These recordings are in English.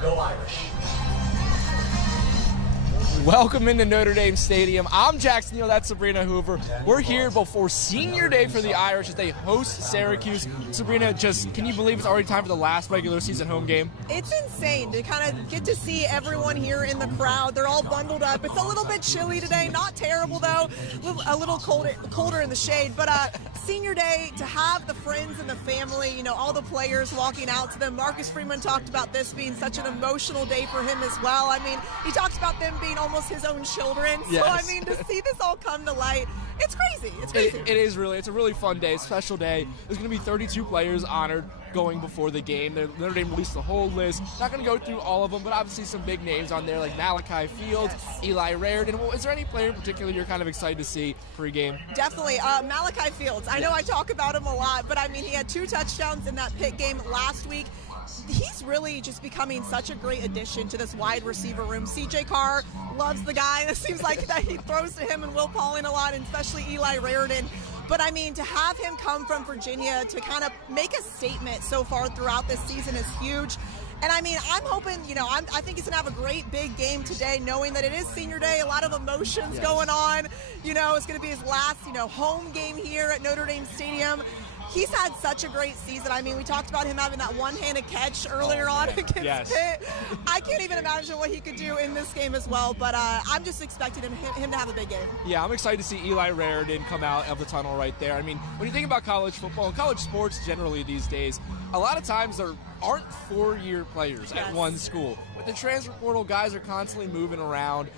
Go Irish. Welcome into Notre Dame Stadium. I'm Jackson Neill, that's Sabrina Hoover. We're here before senior day for the Irish as they host Syracuse. Sabrina, can you believe it's already time for the last regular season home game? It's insane to kind of get to see everyone here in the crowd. They're all bundled up. It's a little bit chilly today, not terrible though, a little colder in the shade, but senior day, to have the friends and the family, all the players walking out to them. Marcus Freeman talked about this being such an emotional day for him as well. I mean, he talks about them being almost his own children. Yes. So, I mean, to see this all come to light, it's crazy. It's crazy. It is really. It's a really fun day, special day. There's going to be 32 players honored going before the game. Notre Dame released the whole list. Not going to go through all of them, but obviously some big names on there like Malachi Fields, yes. Eli Raritan. Well, is there any player in particular you're kind of excited to see pre-game? Definitely. Malachi Fields. I know I talk about him a lot, but I mean, he had 2 touchdowns in that Pitt game last week. He's really just becoming such a great addition to this wide receiver room. CJ Carr loves the guy. It seems like that he throws to him and Will Pauling a lot, and especially Eli Raritan. But I mean, to have him come from Virginia to kind of make a statement so far throughout this season is huge. And I mean, I'm hoping, I think he's going to have a great big game today, knowing that it is senior day, a lot of emotions yes. going on. It's going to be his last, home game here at Notre Dame Stadium. He's had such a great season. I mean, we talked about him having that one-handed catch earlier on against yes. Pitt. I can't even imagine what he could do in this game as well, but I'm just expecting him to have a big game. Yeah, I'm excited to see Eli Raritan come out of the tunnel right there. I mean, when you think about college football and college sports generally these days, a lot of times there aren't 4-year players yes. at one school. With the transfer portal, guys are constantly moving around.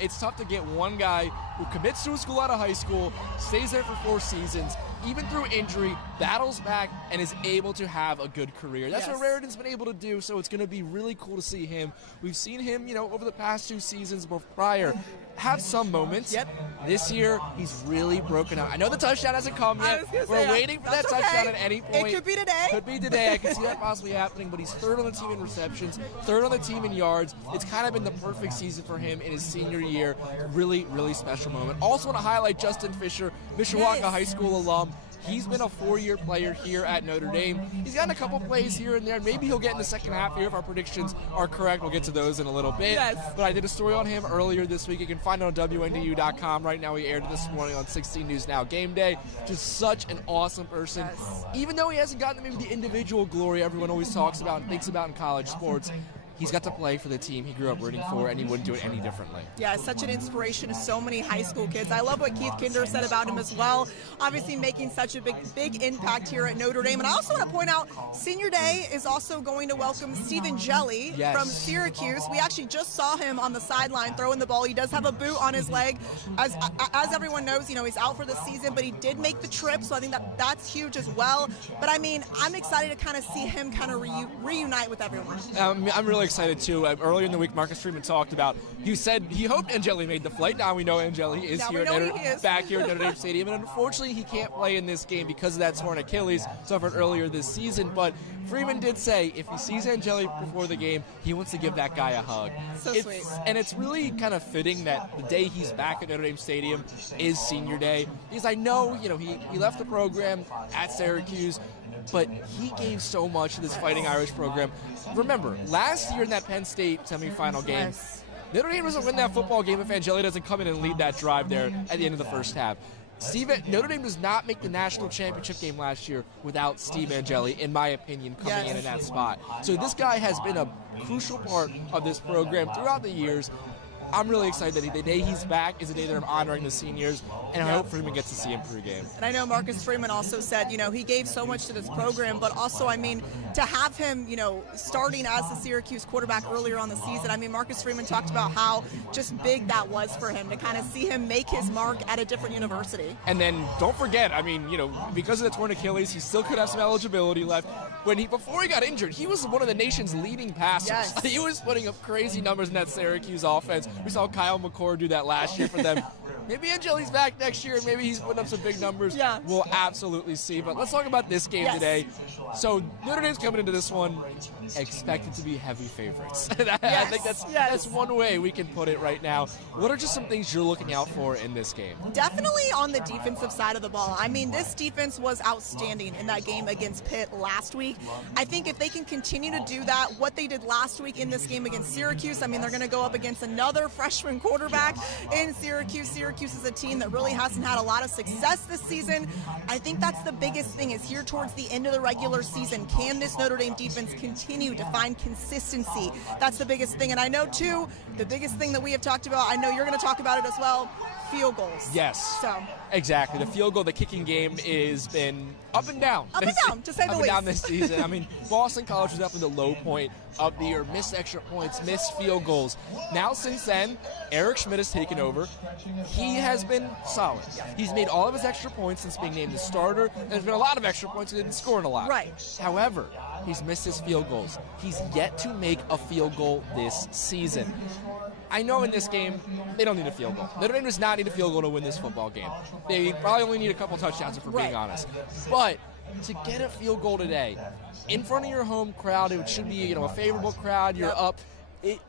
It's tough to get one guy who commits to a school out of high school, stays there for 4 seasons, even through injury, battles back, and is able to have a good career. That's yes. what Raritan's been able to do, so it's going to be really cool to see him. We've seen him, over the past 2 seasons prior, have some moments. Yep. This year, he's really broken out. I know the touchdown hasn't come yet. We're waiting for that touchdown at any point. It could be today. Could be today. I can see that possibly happening, but he's 3rd on the team in receptions, 3rd on the team in yards. It's kind of been the perfect season for him in his senior year. Really, really special moment. Also want to highlight Justin Fisher, Mishawaka Yes. High School alum. He's been a 4-year player here at Notre Dame. He's gotten a couple plays here and there. Maybe he'll get in the second half here if our predictions are correct. We'll get to those in a little bit. Yes. But I did a story on him earlier this week. You can find it on WNDU.com. Right now, we aired it this morning on 16 News Now Game Day. Just such an awesome person. Yes. Even though he hasn't gotten maybe the individual glory everyone always talks about and thinks about in college sports, he's got to play for the team he grew up rooting for, and he wouldn't do it any differently. Yeah, such an inspiration to so many high school kids. I love what Keith Kinder said about him as well. Obviously making such a big impact here at Notre Dame. And I also want to point out, Senior Day is also going to welcome Stephen Jelly yes. from Syracuse. We actually just saw him on the sideline throwing the ball. He does have a boot on his leg. As everyone knows, he's out for the season, but he did make the trip, so I think that's huge as well. But I mean, I'm excited to kind of see him kind of reunite with everyone. I'm really excited too. Earlier in the week, Marcus Freeman talked about, he said he hoped Angeli made the flight. Now we know Angeli is back here at Notre Dame Stadium, and unfortunately he can't play in this game because of that torn Achilles suffered earlier this season. But Freeman did say if he sees Angeli before the game, he wants to give that guy a hug. So sweet. And it's really kind of fitting that the day he's back at Notre Dame Stadium is Senior Day, because I know, he left the program at Syracuse, but he gave so much to this Fighting Irish program. Remember, last year in that Penn State semifinal game, Yes. Notre Dame doesn't win that football game if Angeli doesn't come in and lead that drive there at the end of the first half. Notre Dame does not make the national championship game last year without Steve Angeli, in my opinion, coming in that spot. So this guy has been a crucial part of this program throughout the years. I'm really excited that the day he's back is the day that I'm honoring the seniors, and I hope Freeman gets to see him pregame. And I know Marcus Freeman also said, he gave so much to this program, but also, I mean, to have him, starting as the Syracuse quarterback earlier on the season, I mean, Marcus Freeman talked about how just big that was for him to kind of see him make his mark at a different university. And then don't forget, I mean, because of the torn Achilles, he still could have some eligibility left. Before he got injured, he was one of the nation's leading passers. Yes. He was putting up crazy numbers in that Syracuse offense. We saw Kyle McCord do that last year for them. Maybe Angeli's back next year, and maybe he's putting up some big numbers. Yeah. We'll absolutely see. But let's talk about this game today. So Notre Dame's coming into this one expected to be heavy favorites. I think that's one way we can put it right now. What are just some things you're looking out for in this game? Definitely on the defensive side of the ball. I mean, this defense was outstanding in that game against Pitt last week. I think if they can continue to do that, what they did last week in this game against Syracuse, I mean, they're going to go up against another freshman quarterback in Syracuse. Syracuse is a team that really hasn't had a lot of success this season. I think that's the biggest thing is here towards the end of the regular season. Can this Notre Dame defense continue to find consistency? That's the biggest thing. And I know, too, the biggest thing that we have talked about, I know you're going to talk about it as well, field goals. Yes. So exactly. The field goal, the kicking game has been up and down. Up and down, to say the least. Up and down this season. I mean, Boston College was definitely the low point of the year. Missed extra points, missed field goals. Now, since then, Eric Schmidt has taken over. He has been solid. He's made all of his extra points since being named the starter. There's been a lot of extra points. He didn't score in a lot. Right. However, he's missed his field goals. He's yet to make a field goal this season. I know in this game, they don't need a field goal. Notre Dame does not need a field goal to win this football game. They probably only need a couple touchdowns if we're being honest. But to get a field goal today, in front of your home crowd, it should be a favorable crowd. You're up. It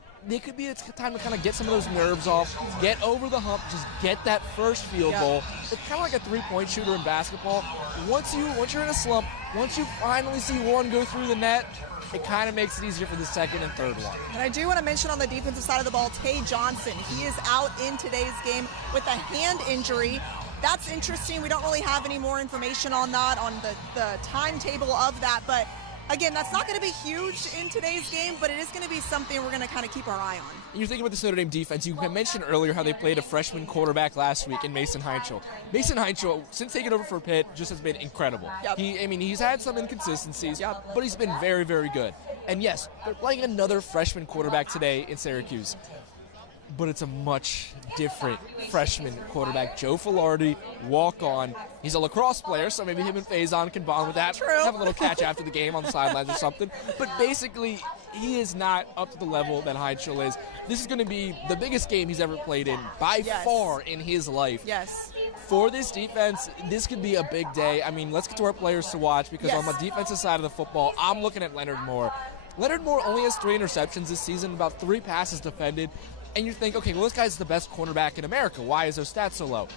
could be a time to kind of get some of those nerves off, get over the hump, just get that first field goal. It's kind of like a three-point shooter in basketball. Once you're in a slump, once you finally see one go through the net, it kind of makes it easier for the second and third one. And I do want to mention on the defensive side of the ball, Tay Johnson. He is out in today's game with a hand injury. That's interesting. We don't really have any more information on that, on the timetable of that. But, again, that's not going to be huge in today's game, but it is going to be something we're going to kind of keep our eye on. You're thinking about this Notre Dame defense. You mentioned earlier how they played a freshman quarterback last week in Mason Heinchel. Mason Heinchel, since taking over for Pitt, just has been incredible. He's had some inconsistencies, but he's been very, very good. And yes, they're playing another freshman quarterback today in Syracuse. But it's a much different freshman quarterback. Joe Filardi, walk-on. He's a lacrosse player, so maybe him and Faison can bond with that. True. Have a little catch after the game on the sidelines or something. But basically, he is not up to the level that Heinchel is. This is going to be the biggest game he's ever played in by far in his life. Yes. For this defense, this could be a big day. I mean, let's get to our players to watch because on the defensive side of the football, I'm looking at Leonard Moore. Leonard Moore only has 3 interceptions this season, about 3 passes defended. And you think, okay, well, this guy's the best cornerback in America. Why is those stats so low?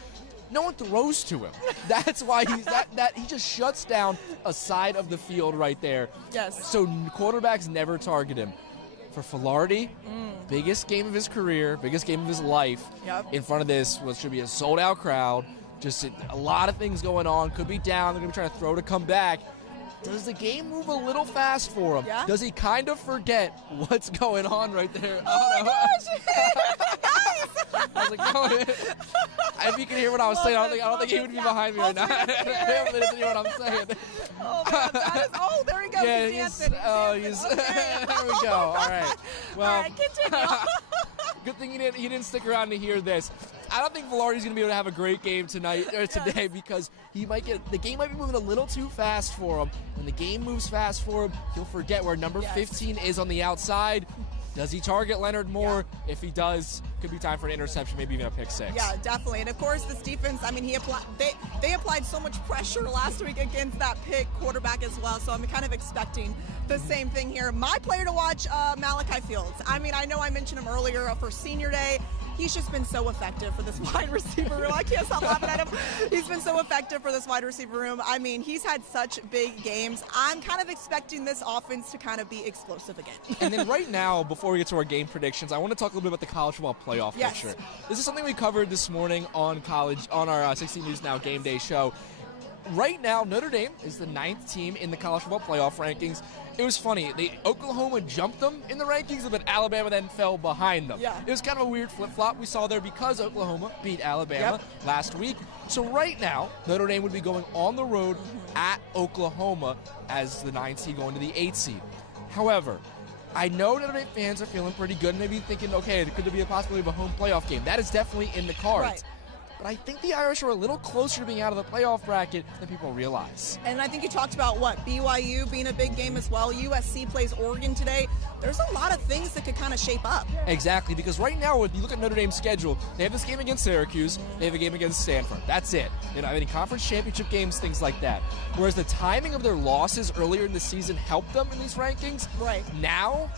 No one throws to him. That's why he's he just shuts down a side of the field right there. Yes. So quarterbacks never target him. For Filardi, biggest game of his career, biggest game of his life. In front of this, what should be a sold-out crowd. Just a lot of things going on. Could be down. They're going to be trying to throw to come back. Does the game move a little fast for him? Does he kind of forget what's going on right there? Oh my gosh! How's it going? If you can hear what I was saying, I don't think he would be behind me right now. He doesn't hear what I'm saying. Oh, man, there he goes. Yeah, he's dancing. There we go. All right. Well, all right, continue. Good thing you didn't stick around to hear this. I don't think Filardi's going to be able to have a great game today because the game might be moving a little too fast for him. When the game moves fast for him, he'll forget where number 15 is on the outside. Does he target Leonard Moore? If he does, could be time for an interception, maybe even a pick six. Yeah, definitely. And of course, this defense, I mean, they applied so much pressure last week against that Pitt quarterback as well. So I'm kind of expecting the same thing here. My player to watch, Malachi Fields. I mean, I know I mentioned him earlier for Senior Day. He's just been so effective for this wide receiver room. I can't stop laughing at him. He's been so effective for this wide receiver room. I mean, he's had such big games. I'm kind of expecting this offense to kind of be explosive again. And then right now, before we get to our game predictions, I want to talk a little bit about the college football playoff picture. This is something we covered this morning on our 16 News Now Game Day show. Right now, Notre Dame is the 9th team in the college football playoff rankings. It was funny. Oklahoma jumped them in the rankings, but Alabama then fell behind them. It was kind of a weird flip-flop we saw there because Oklahoma beat Alabama last week. So right now, Notre Dame would be going on the road at Oklahoma as the 9th seed going to the 8th seed. However, I know Notre Dame fans are feeling pretty good, maybe thinking, okay, could there be a possibility of a home playoff game? That is definitely in the cards. but I think the Irish are a little closer to being out of the playoff bracket than people realize. And I think you talked about, BYU being a big game as well. USC plays Oregon today. There's a lot of things that could kind of shape up. Exactly, because right now, when you look at Notre Dame's schedule, they have this game against Syracuse, they have a game against Stanford. That's it. They don't have any conference championship games, things like that. Whereas the timing of their losses earlier in the season helped them in these rankings. Right. Now,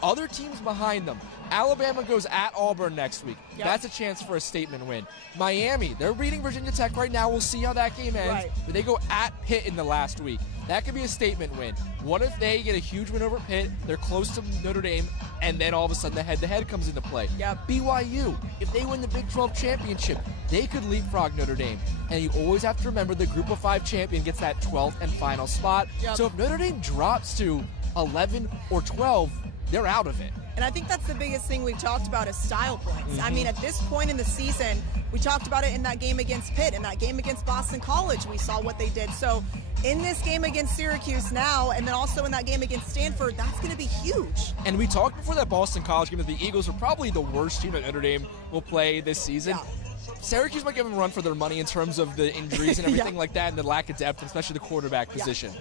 other teams behind them. Alabama goes at Auburn next week. Yep. That's a chance for a statement win. Miami, they're beating Virginia Tech right now. We'll see how that game ends. Right. But they go at Pitt in the last week. That could be a statement win. What if they get a huge win over Pitt, they're close to Notre Dame, and then all of a sudden the head-to-head comes into play? Yep. BYU, if they win the Big 12 championship, they could leapfrog Notre Dame. And you always have to remember the Group of 5 champion gets that 12th and final spot. Yep. So if Notre Dame drops to 11 or 12, they're out of it. And I think that's the biggest thing we've talked about is style points. I mean, at this point in the season, we talked about it in that game against Pitt, in that game against Boston College, we saw what they did. So in this game against Syracuse now, and then also in that game against Stanford, that's going to be huge. And we talked before that Boston College game that the Eagles are probably the worst team that Notre Dame will play this season. Yeah. Syracuse might give them a run for their money in terms of the injuries and everything like that, and the lack of depth, especially the quarterback position.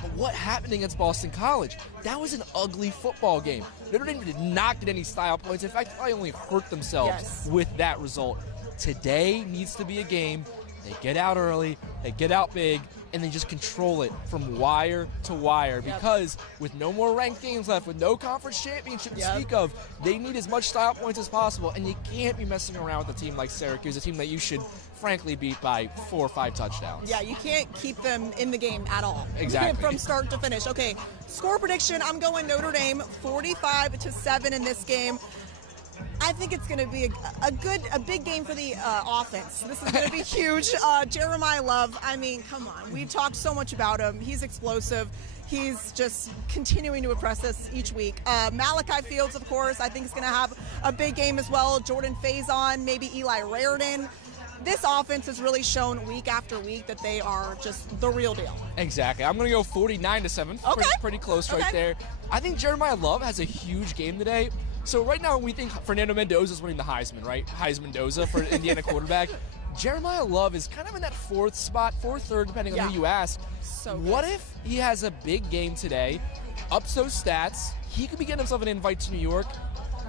But what happened against Boston College? That was an ugly football game. Notre Dame did not get any style points. In fact, probably only hurt themselves with that result. Today needs to be a game. They get out early, they get out big, and they just control it from wire to wire. Because with no more ranked games left, with no conference championship to speak of, they need as much style points as possible. And you can't be messing around with a team like Syracuse, a team that you should frankly beat by 4 or 5 touchdowns. Yeah, you can't keep them in the game at all. Exactly. From start to finish. Okay, score prediction, I'm going Notre Dame 45-7 in this game. I think it's going to be a big game for the offense. This is going to be huge. Jeremiah Love, I mean, come on. We've talked so much about him. He's explosive. He's just continuing to impress us each week. Malachi Fields, of course, I think is going to have a big game as well. Jordan Faison, maybe Eli Raridan. This offense has really shown week after week that they are just the real deal. Exactly. I'm going to go 49-7. Okay. Pretty close right there. I think Jeremiah Love has a huge game today. So right now we think Fernando Mendoza is winning the Heisman, right? Heisman-Doza for Indiana quarterback. Jeremiah Love is kind of in that 4th spot, 4th, 3rd, depending on who you ask. So what if he has a big game today, ups those stats, he could be getting himself an invite to New York?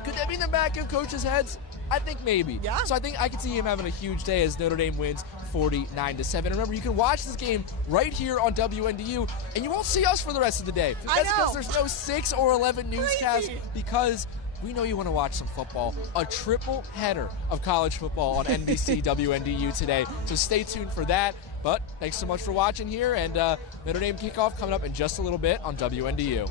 Could that be in the back of coaches' heads? I think maybe. Yeah. So I think I could see him having a huge day as Notre Dame wins 49-7. Remember, you can watch this game right here on WNDU, and you won't see us for the rest of the day. That's because there's no 6 or 11 newscasts, because we know you want to watch some football. A triple header of college football on NBC WNDU today. So stay tuned for that. But thanks so much for watching here, and Notre Dame kickoff coming up in just a little bit on WNDU.